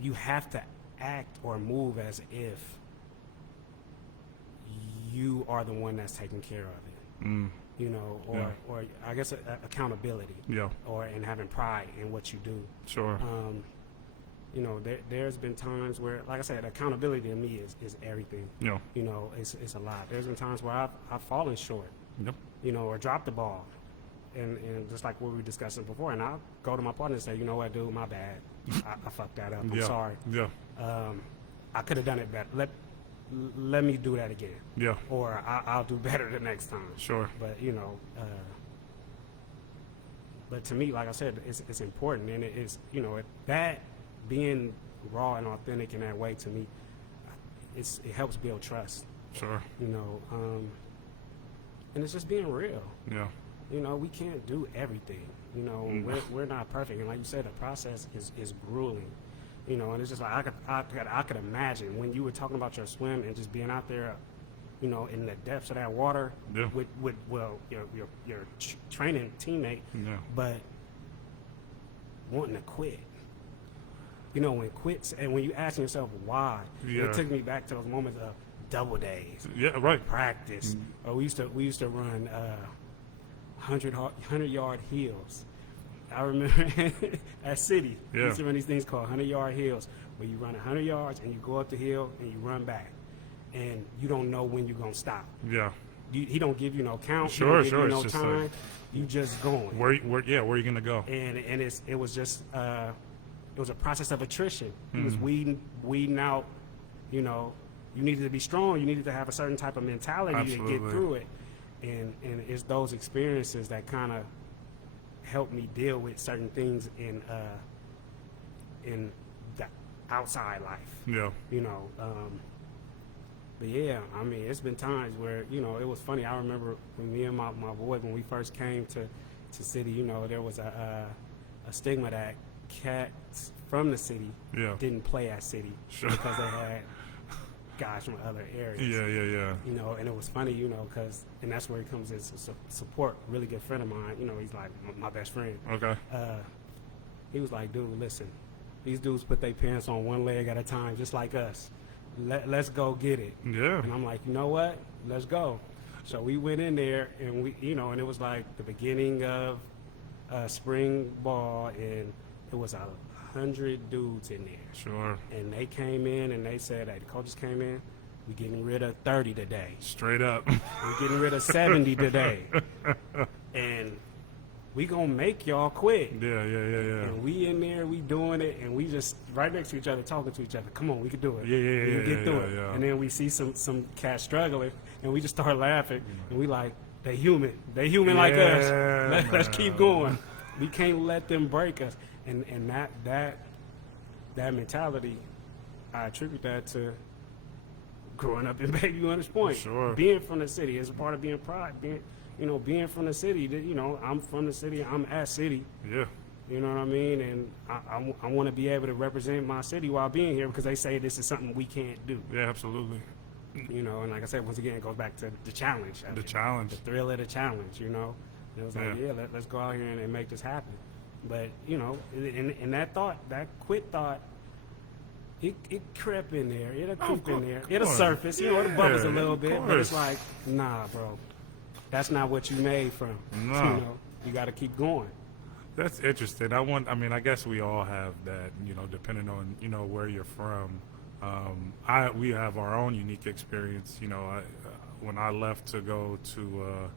you have to act or move as if you are the one that's taking care of it, you know, or I guess accountability, and having pride in what you do. Sure. You know, there's been times where, like I said, accountability to me is everything. Yeah. You know, it's a lot. There's been times where I've fallen short, Yep. you know, or dropped the ball. And just like what we were discussing before, and I'll go to my partner and say, you know what, dude, my bad. I fucked that up. I'm sorry. Yeah. I could have done it better. Let me do that again. Yeah. Or I'll do better the next time. Sure. But, you know, but to me, like I said, it's important. And it is, you know, that being raw and authentic in that way, to me, it helps build trust. Sure. You know, and it's just being real. Yeah. You know, we can't do everything. You know, we're not perfect, and like you said, the process is grueling. You know, and it's just like I could imagine when you were talking about your swim and just being out there, you know, in the depths of that water with your training teammate, but wanting to quit. You know, when you ask yourself why, it took me back to those moments of double days, practice, or we used to run 100-yard heels. I remember at City, we used to run these things called 100-yard heels, where you run 100 yards and you go up the hill and you run back, and you don't know when you're gonna stop. Yeah. He don't give you no count. Sure. He don't give you no it's time. Like, you just going. Where are you gonna go? And it was just it was a process of attrition. He was weeding out. You know, you needed to be strong. You needed to have a certain type of mentality to get through it. And it's those experiences that kind of help me deal with certain things in the outside life. Yeah. You know, but yeah, I mean, it's been times where, you know, it was funny. I remember when me and my boys, when we first came to City, you know, there was a stigma that cats from the city didn't play at City because they had guys from other areas. Yeah. You know, and it was funny, you know, and that's where he comes in to support. Really good friend of mine, you know, he's like my best friend. Okay. He was like, dude, listen, these dudes put their pants on one leg at a time, just like us. Let's go get it. Yeah. And I'm like, you know what? Let's go. So we went in there, and we, you know, and it was like the beginning of spring ball, and it was 100 dudes in there. Sure. And they came in and they said, hey, the coaches came in, we getting rid of 30 today. Straight up. We're getting rid of 70 today. And we gonna make y'all quit. Yeah. And we in there, we doing it, and we just right next to each other, talking to each other. Come on, we can do it. We can get through it. And then we see some cats struggling, and we just start laughing, and we like, they human like us. Let's keep going. We can't let them break us. And that mentality, I attribute that to growing up in Baby Hunters Point. Sure. Being from the city is a part of being proud. Being from the city, you know, I'm from the city, I'm at City. Yeah. You know what I mean? And I want to be able to represent my city while being here, because they say this is something we can't do. Yeah, absolutely. You know, and like I said, once again, it goes back to the challenge. The thrill of the challenge, you know. And it was like, let's go out here and make this happen. But, you know, and that quit thought, it crept in there. It'll creep in there. It'll surface. You know, it bubbles a little bit. But it's like, nah, bro. That's not what you made from. No. You know, you got to keep going. That's interesting. I guess we all have that, you know, depending on, you know, where you're from. We have our own unique experience. You know, when I left to go to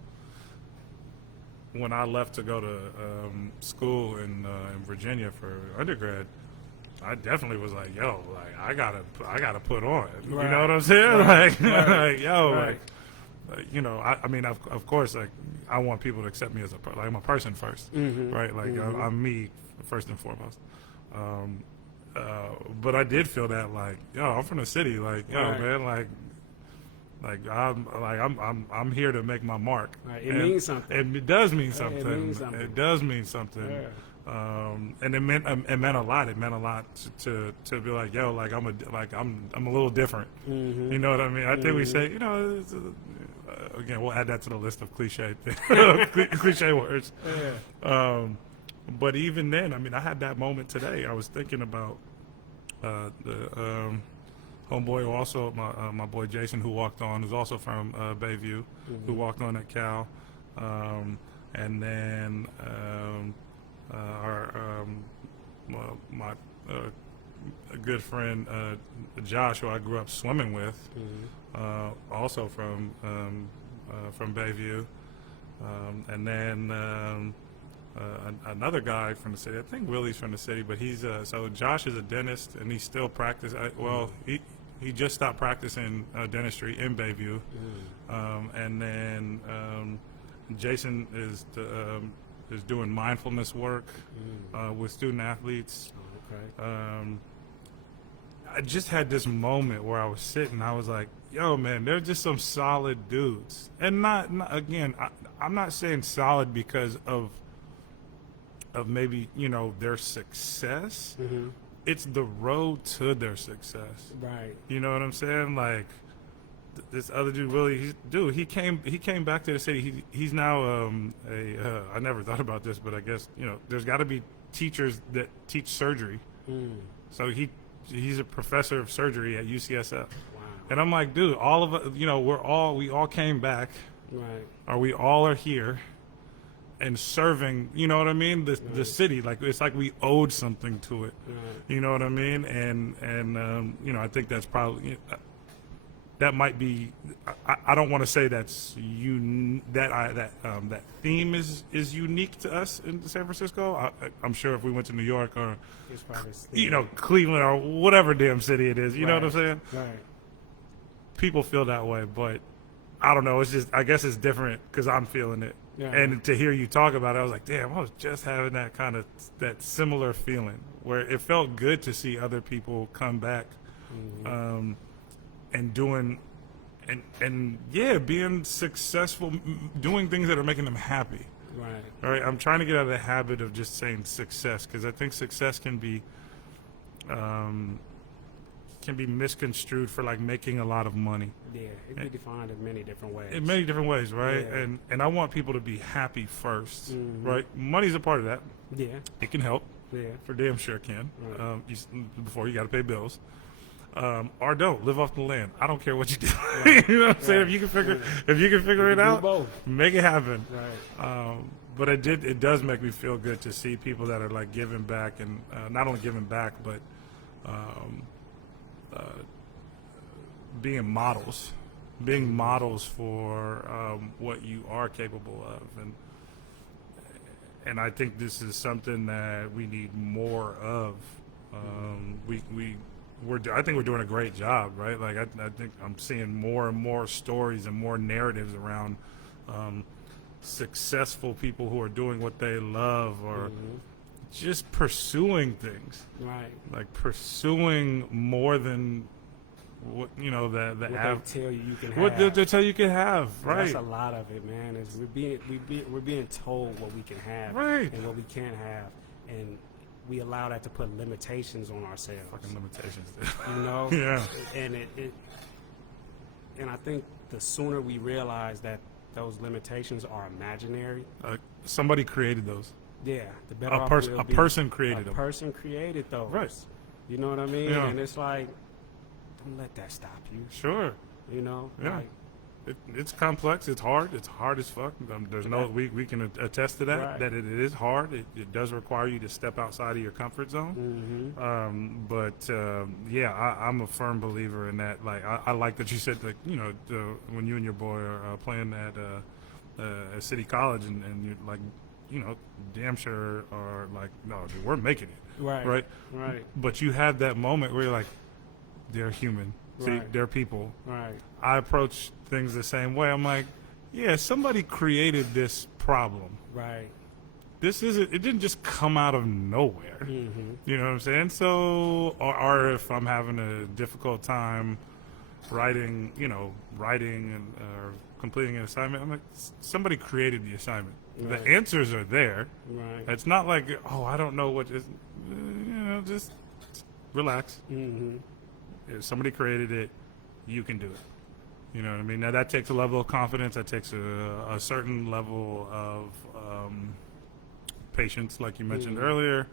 school in Virginia for undergrad, I definitely was like, yo, like I gotta put on. You know what I'm saying? Like, like, yo, like, you know, I mean, of course, like I want people to accept me as like I'm a person first, right? Like I'm me first and foremost. But I did feel that like, yo, I'm from the city, like, yo, man, I'm here to make my mark. Right. It means something. It does mean something. It means something. It does mean something. Yeah. And it meant a lot. It meant a lot to be like, yo, like I'm a little different. You know what I mean? I think we say, you know, again, we'll add that to the list of cliche words. Yeah. But even then, I mean, I had that moment today. I was thinking about the homeboy who also my boy Jason, who walked on, who's also from Bayview, who walked on at Cal, and then my good friend Josh, who I grew up swimming with, also from Bayview, and then another guy from the city. I think Willie's from the city, but he's so Josh is a dentist and he still practices. He just stopped practicing dentistry in Bayview, and then Jason is doing mindfulness work with student athletes. I just had this moment where I was sitting. I was like, "Yo, man, they're just some solid dudes." And not again, I'm not saying solid because of maybe, you know, their success. It's the road to their success. Right. You know what I'm saying? Like this other dude, Willie. He came back to the city. He's now I never thought about this, but I guess, you know, there's got to be teachers that teach surgery. So he's a professor of surgery at UCSF. Wow. And I'm like, dude, all of us, you know, we all came back. Right. Or we all are here and serving, you know what I mean? The city, like it's like we owed something to it. You know what I mean? And you know, I think that's probably that might be. I don't want to say that's that theme is unique to us in San Francisco. I'm sure if we went to New York or you know, Cleveland or whatever damn city it is, you know what I'm saying? Right. People feel that way, but I don't know. It's just, I guess it's different because I'm feeling it. Yeah. And to hear you talk about it, I was like, damn, I was just having that similar feeling where it felt good to see other people come back and doing, and yeah, being successful, doing things that are making them happy. Right. All right. I'm trying to get out of the habit of just saying success, because I think success can be misconstrued for like making a lot of money. Yeah, it can be defined in many different ways. In many different ways, right? Yeah. And I want people to be happy first, right? Money's a part of that. Yeah. It can help. Yeah. For damn sure it can. Right. Before you got to pay bills. Or don't live off the land. I don't care what you do. You know what I'm saying? If you can figure it out, both. make it happen. Right. But it does make me feel good to see people that are like giving back, and not only giving back, but being models for what you are capable of, and I think this is something that we need more of. I think we're doing a great job, right? Like I think I'm seeing more and more stories and more narratives around successful people who are doing what they love, or just pursuing things, Right. like pursuing more than what, you know, what they tell you can have. What they tell you can have, right? That's a lot of it, man. Is we're being told what we can have, Right. and what we can't have, and we allow that to put limitations on ourselves. Fucking limitations, You know. Yeah. And I think the sooner we realize that those limitations are imaginary, somebody created those. yeah, the better A off person, we'll a be. person created A them. person created those. Right. You know what I mean? Yeah. And it's like, don't let that stop you. Sure. You know? Yeah. Like, It's complex. It's hard. It's hard as fuck. There's no we can attest to that. Right. That it is hard. It does require you to step outside of your comfort zone. Yeah, I'm a firm believer in that. Like I like that you said that, you know, when you and your boy are playing at City College, and you're like, you know, damn sure are like, no, dude, we're making it. right. Right. Right. But you had that moment where you're like, they're human. See, Right. they're people. Right. I approach things the same way. I'm like, yeah, somebody created this problem. Right. This isn't. It didn't just come out of nowhere. Mm-hmm. You know what I'm saying? So, or if I'm having a difficult time writing and or completing an assignment, I'm like, somebody created the assignment. Right. The answers are there. Right. It's not like, oh, I don't know what is. Just relax. Mm-hmm. If somebody created it, you can do it. You know what I mean? Now that takes a level of confidence. That takes a certain level of patience, like you mentioned earlier.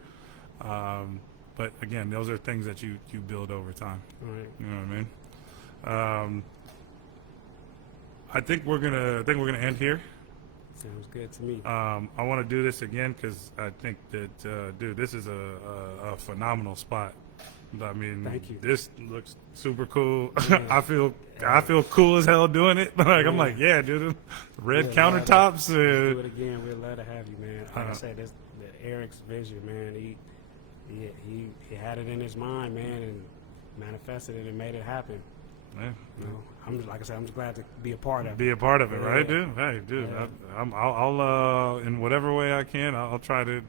But again, those are things that you build over time. Right. You know what I mean? I think we're gonna end here. Sounds good to me. I want to do this again because I think that, dude, this is a phenomenal spot. I mean, Thank you. This looks super cool. Yeah. I feel cool as hell doing it. Like I'm like, yeah, dude, red countertops. Let's do it again. We'd love to have you, man. Like I said, Eric's vision, man. He had it in his mind, man, and manifested it and made it happen. Yeah. You know, like I said, I'm just glad to be a part of it. Be a part of it, Yeah. right, dude? Hey, dude, Yeah. I'll in whatever way I can, I'll try to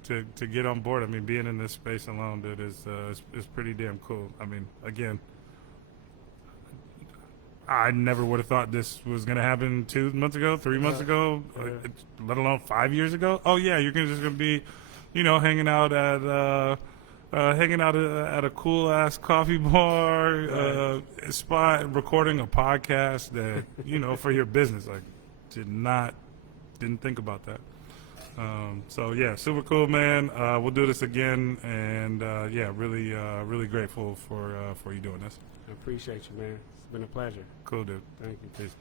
get on board. I mean, being in this space alone, dude, is pretty damn cool. I mean, again, I never would have thought this was gonna happen 2 months ago, 3 months ago, let alone 5 years ago. Oh yeah, you're just gonna be, hanging out at a cool ass coffee bar spot, recording a podcast that for your business. Like, didn't think about that. So yeah, super cool, man. We'll do this again, and really grateful for you doing this. I appreciate you, man. It's been a pleasure. Cool, dude. Thank you. Peace.